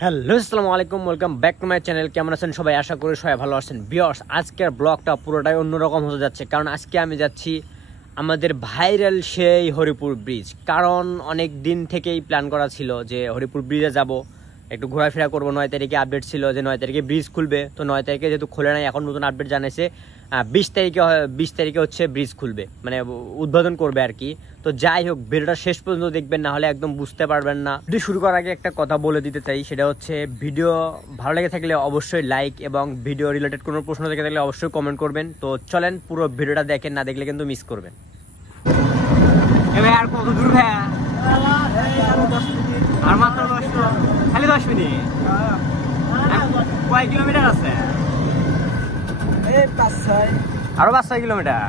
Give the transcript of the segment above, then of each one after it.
Hello আসসালামু আলাইকুম, welcome back to my channel. কেমন আছেন সবাই? আশা করি সবাই ভালো আছেন। ভিউয়ার্স, আজকের ব্লগটা পুরোটাই অন্যরকম হতে যাচ্ছে, কারণ আজকে আমি যাচ্ছি আমাদের ভাইরাল সেই হরিপুর ব্রিজ। কারণ অনেক দিন থেকেই প্ল্যান করা ছিল যে হরিপুর ব্রিজে যাব, একটু ঘোরাফেরা করবো। 9 তারিখে আপডেট ছিল যে 9 তারিখে ব্রিজ খুলবে, তো 9 তারিখে যেহেতু খুলে নাই, এখন নতুন আপডেট জানাইছে 20 তারিখে হচ্ছে ব্রিজ খুলবে, মানে উদ্বোধন করবে আর কি। তো যাই হোক, ভিডিওটা শেষ পর্যন্ত দেখবেন, না হলে একদম বুঝতে পারবেন না। ভিডিও শুরু করার আগে একটা কথা বলে দিতে চাই, সেটা হচ্ছে ভিডিও ভালো লেগে থাকলে অবশ্যই লাইক, এবং ভিডিও রিলেটেড কোনো প্রশ্ন থেকে থাকলে অবশ্যই কমেন্ট করবেন। তো চলেন পুরো ভিডিওটা দেখেন, না দেখলে কিন্তু মিস করবেন। আর কত দূর ভাই? আর মাত্র 10 মিনিট, খালি 10 মিনিট। কয় কিলোমিটার আছে? আরো 5-6 কিলোমিটার।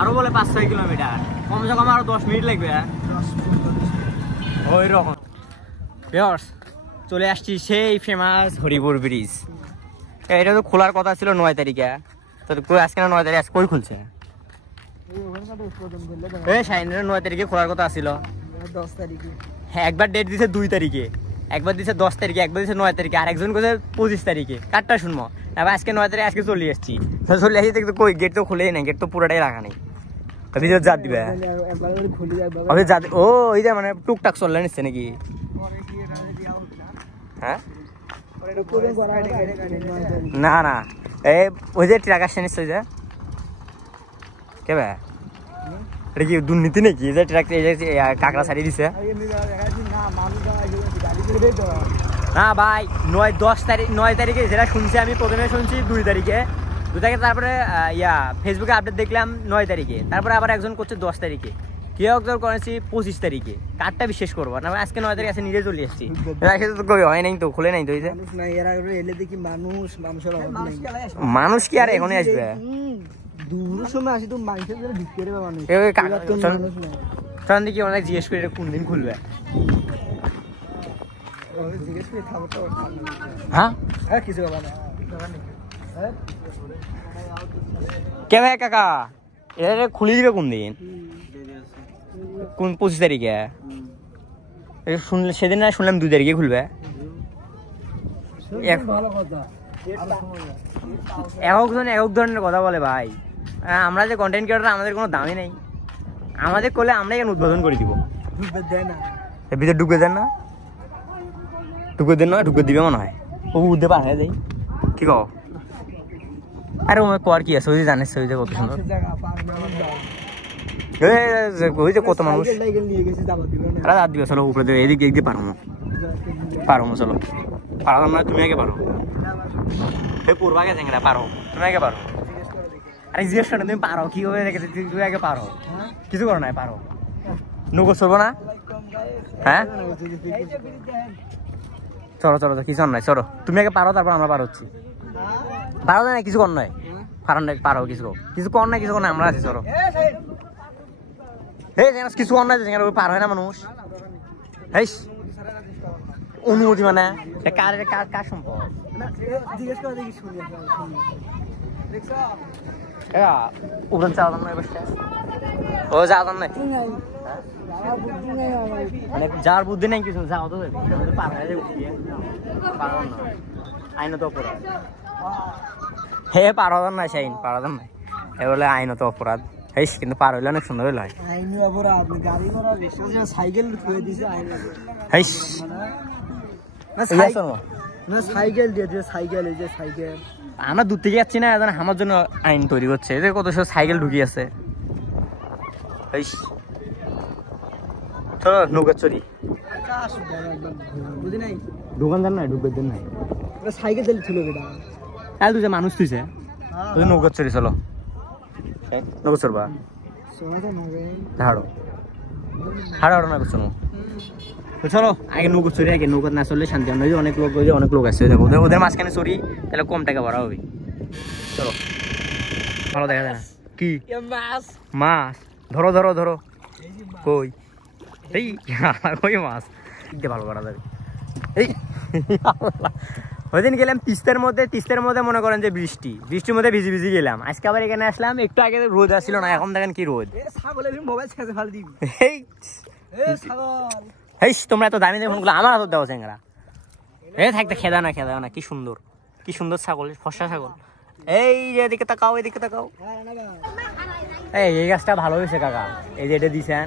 আরো বলে 5-6 কিলোমিটার, কমসে কম আরো 10 মিনিট লাগবে। ওই রকম ভিউয়ার্স, চলে আসছি সেই ফেমাস হরিপুর ব্রিজ। এটা তো খোলার কথা ছিল 9 তারিখে, তো আজকে না 9 তারিখ, আজকে কই খুলছে? শাইনের 9 তারিখে খোলার কথা ছিল। 10 তারিখে হ্যাঁ, একবার ডেট দিছে 2 তারিখে, একবার দিছে 10 তারিখে, একবার দিছে 9 তারিখে, আর একজন কোথায় 25 তারিখে। কারটা শুনবো? এবার আজকে 9 তারিখে, আজকে চলে আসছি। চলে আসি দেখতে কই, গেট তো খুলেই নাই, গেট তো পুরোটাই রাখা নেই। ভিতর যা দিবে ও, ওই যে মানে টুকটাক চললে নিচ্ছে নাকি? হ্যাঁ না না, এই ওই যে ট্রাক আসছে নিশ্চয়। যে কে ভাই, এটা কি দুর্নীতি নাকি যে ট্রাক কাঁকড়া ছাড়িয়ে দিছে? না ভাই, 9 তারিখে যেটা শুনছি, আমি প্রথমে শুনছি 2 তারিখে, তারপরে ফেসবুকে আপডেট দেখলাম 9 তারিখে, তারপরে আবার একজন করছে 10 তারিখে, কেউ একজন করেছি 25 তারিখে। কারটা বিশ্বাস করবো না? আজকে 9 তারিখে আছে, নিজে চলে এসেছি। হয় নাই তো, খুলে নাই তো। মানুষ কি আর এখনই আসবে? জিজ্ঞেস করি কোন দিন খুলবে। হ্যাঁ কে ভাই কাকা, এটা খুলে দিবে কোন দিন? কোন 25 তারিখে? শুনলে সেদিন না শুনলাম 2 তারিখে খুলবে। এক ধরনের কথা বলে ভাই। আমরা যে কন্টেন্ট ক্রিয়েটর, আমাদের কোনো দামই নেই। আমাদের করলে আমরা এখানে উদ্বোধন করে দিব। ভিতরে ঢুকে দেন না, ঢুকে দেন না, ঢুকে দিবে মনে হয়। ও উঠতে পার হয়ে যাই, কি কও? আরে ও কর কি আছে, ওই যে জানিস, ওই যে কত সুন্দর, ওই যে কত মানুষ। রাত দিবে, চলো উপরে দেবে, এদিকে এদিকে পারো চলো। পারো না, তুমি আগে পারো। পূর্ব আগে চেঙ্গা পারো, তুমি আগে পারো। আরে জিজ্ঞেস করো, তুমি পারো কি হবে? তুমি আগে পারো, কিছু করো না, পারো। নৌকো চলবো না? হ্যাঁ চলো, কিছু নাই, চলো তুমি আগে পারো, তারপর আমরা পার হচ্ছি। পারো না, কিছু কর নয়, পারো, কিছু কর নাই, আমরা আছি। চলো, কিছু কর নাই, পার হয় না মানুষ। অনুমতি মানে কার সম্পদ? ও যাওয়া নাই, মানে যার বুদ্ধি নাই কিছু, যাও তো পার হয়ে যাবে। আইনত অপরাধ, হে পার হতাম নাই, শাইন পার হতাম নাই, এ বলে আইনত অপরাধ। কিন্তু পার হইলে অনেক সুন্দর হয়। আমরা দূর থেকে যাচ্ছি না, আমার জন্য আইন তৈরি করছে। কত সব সাইকেল ঢুকি আছে। চলো নৌকা চড়ি। দোকানদার নাই, ঢুকবে দিন নাই, সাইকেল ছিল তুই মানুষ তুইছে নৌকা চড়ি। চলো নৌকা চড়বা, হাড়ো না করছো। চলো আগে নৌকা চড়ি, আগে নৌকা না চললে শান্তি। অনেক লোক আছে, দেখো ওদের মাঝখানে চড়ি, তাহলে কম টাকা ভরা হবে। চলো, ভালো দেখা যায় না কি? মাছ ধরো। কই কই মাছ ভালো করা যাবে। ওই দিন গেলাম তিস্তার মধ্যে মনে করেন যে বৃষ্টির মধ্যে ভিজি গেলাম। আজকে আবার এখানে আসলাম, একটু আগে রোদ আসছিল না, এখন দেখেন কি রোদ। তোমরা এত দামি দেখুন, আমার হাত দেওয়া চেঙ্গা। এ থাকতে খেদা না কি সুন্দর ছাগল ফর্সা ছাগল এই যে এদিকে তাকাও এই গাছটা ভালো হয়েছে কাকা এই যে এটা দিছেন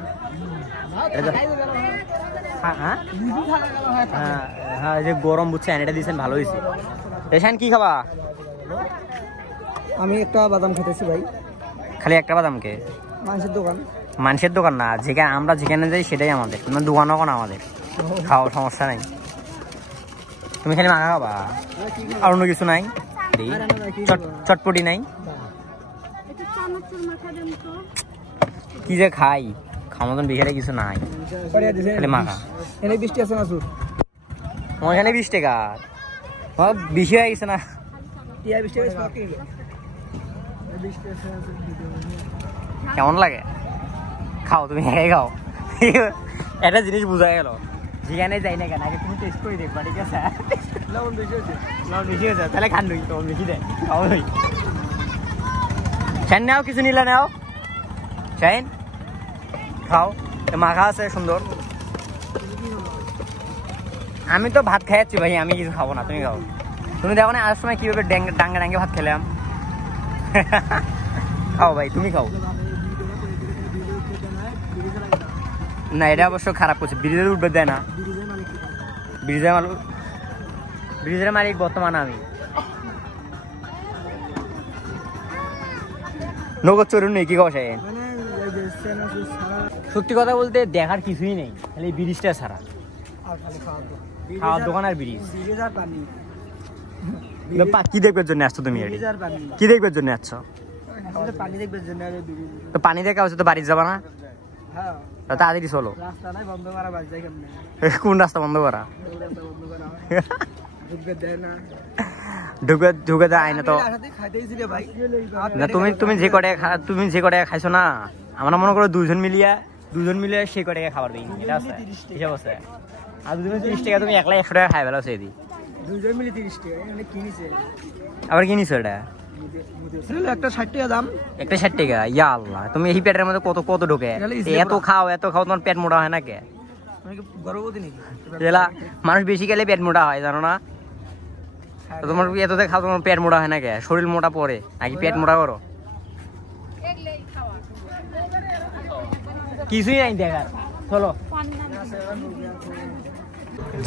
হ্যাঁ যে গরম বুঝছেন এটা দিছেন ভালো হয়েছে এখান কি খাবা আমি একটা বাদাম খেতেছি ভাই খালি একটা বাদামকে মানুষের দোকান না যেখানে আমরা যেখানে যাই সেটাই আমাদের দোকান এখন আমাদের খাওয়ার সমস্যা নাই তুমি খালি মাখা খাবা আর অন্য কিছু নাই চটপটি নাই কি যে খাই খাওয়ার মতন বিঘারে কিছু নাই খালি মাখা বৃষ্টি আছে না ওইখানে 20 টাকা বেশি হয়ে গেছে না কেমন লাগে খাও তুমি হেঁটে খাও একটা জিনিস বোঝা গেল যেখানে যাই না কেন আগে তুমি টেস্ট করে দেখবা ঠিক আছে লবণ বেশি হয়েছে তাহলে খান নই লবণ বেশি দেয় খাও নই শাইন নাও কিছু নিলে নাও শাইন খাও মাখা আছে সুন্দর আমি তো ভাত খাইছি ভাই আমি কিছু খাবো না তুমি খাও তুমি দেখো না আর সময় কিভাবে ডাঙ্গে ভাত খেলাম খাও ভাই তুমি খাও না এটা অবশ্য খারাপ করছে ব্রিজের উঠবে দেয় না ব্রিজের মালিক বর্তমান আমি নগদ চরুন নেই কি কথা সত্যি কথা বলতে দেখার কিছুই নেই খালি ব্রিজটা ছাড়া খাওয়ার দোকান আর ব্রিজ কি দেখবার জন্য আসছো তুমি কি দেখবার জন্য আসছো তো পানি দেখা হচ্ছে তো বাড়ি যাবা না তাড়াতাড়ি চলো কোন রাস্তা বন্ধ করা ঢুকে দেয় না তো তুমি যে কটা খাইছো না আমরা মনে করো দুজন মিলিয়ে সেই কটাকে খাবার দিই এটা আছে হিসাব আছে আর দুজন 30 টাকা তুমি একলা 100 টাকা খাই বেলা সেদি দুজন মিলে 30 টাকা মানে কিনিছে আবার কিনিছো এটা একটা 60 টাকা দাম একটা 60 টাকা ইয়া আল্লাহ তুমি এই পেটের মধ্যে কত ঢোকে এত খাও তোমার পেট মোটা হয় না কে গর্ভবতী নাকি এলা মানুষ বেশি খেলে পেট মোটা হয় জানো না তো তোমার এততে খাও তোমার পেট মোটা হয় না কে শরীর মোটা পড়ে নাকি পেট মোটা করো কিছুই নাই দেখার চলো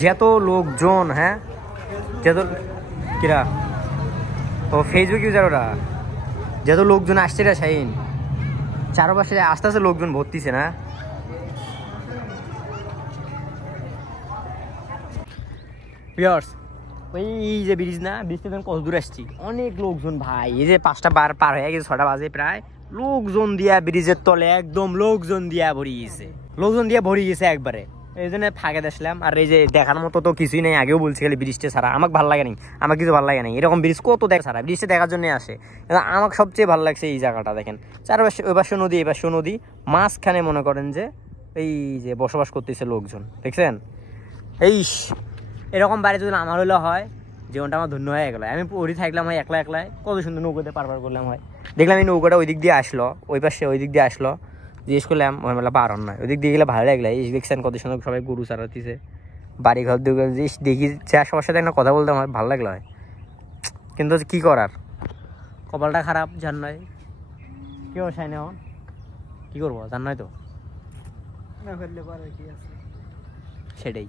যত লোকজন হ্যাঁ যত কিরা ও ফেসবুক ইউজার ওরা যত লোকজন আসছে রে শাহিন চারপাশে আস্তে আস্তে লোকজন ভর্তিছে না ভিউয়ার্স ওই যে ব্রিজ না ব্রিজটা তুমি কত দূর আসছি অনেক লোকজন ভাই এই যে 5টা বার পার হয়ে গেছে 6টা বাজে প্রায় লোকজন দিয়া ব্রিজের তলে একদম লোকজন দিয়া ভরি গেছে একবারে এই জন্য ফাঁকে দেখলাম আর এই যে দেখার মতো তো কিছুই নেই আগেও বলছি খালি ব্রিজটা ছাড়া আমাকে ভালো লাগে নাই আমার কিছু ভালো লাগে নাই এরকম ব্রিজ কত দেখা ছাড়া ব্রিজটা দেখার জন্য আসে আমাকে সবচেয়ে ভালো লাগছে এই জায়গাটা দেখেন চারপাশে ওই পাশে নদী এই পাশে নদী মাঝখানে মনে করেন যে এই যে বসবাস করতেছে লোকজন দেখছেন এরকম বাড়ি যদি আমার হলে হয় জীবনটা আমার ধন্য হয়ে গেল আমি পড়ি থাকলাম হয় একলাই কত সুন্দর নৌকাতে পারবার করলাম হয় দেখলাম এই নৌকাটা ওই দিক দিয়ে আসলো ওই পাশে ওই দিক দিয়ে আসলো জিজ্ঞেস করলাম ওই মেলা পার নয় ওই দিক দিয়ে গেলে ভালো লাগলো এই দেখছেন কত সুন্দর সবাই গরু চালাতেছে বাড়ি ঘর দিকে দেখি সবার সাথে একটা কথা বলতে আমার ভালো লাগলো হয় কিন্তু কি করার কপালটা খারাপ জান নয় কি বসায় না কি করবো জান নয় তো সেটাই